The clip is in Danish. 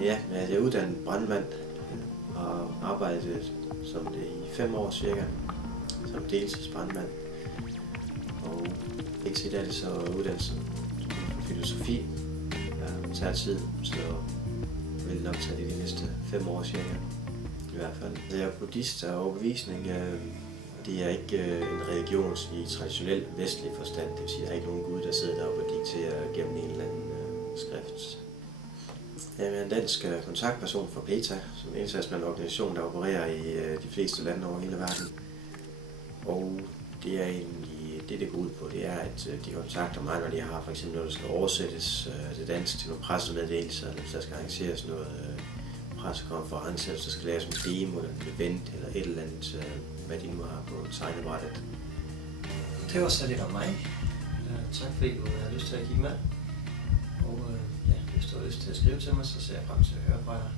Ja, jeg er uddannet brandmand og har arbejdet som det i 5 år cirka, som deltidsbrandmand. Og ikke set af det, så uddannelsen for filosofi tager tid, så jeg vil nok tage det de næste 5 år cirka, i hvert fald. Jeg er buddhist og overbevisning. Det er ikke en religion i traditionel vestlig forstand, det vil sige, at der er ikke nogen gud, der sidder deroppe og dikterer gennem en eller anden skrift. Jeg er en dansk kontaktperson for PETA, som er en international organisation, der opererer i de fleste lande over hele verden. Og det er egentlig det går ud på, det er, at de kontakter mig, når de har for eksempel, når der skal oversættes til dansk til nogle pressemeddelelser, eller hvis der skal arrangeres noget pressekonference, eller så skal laves en demo, eller et event, eller et eller andet, hvad de nu har på tegnebrættet. Det var så lidt om mig. Tak fordi du har lyst til at kigge med. Og hvis du har lyst til at skrive til mig, så ser jeg frem til at høre fra dig.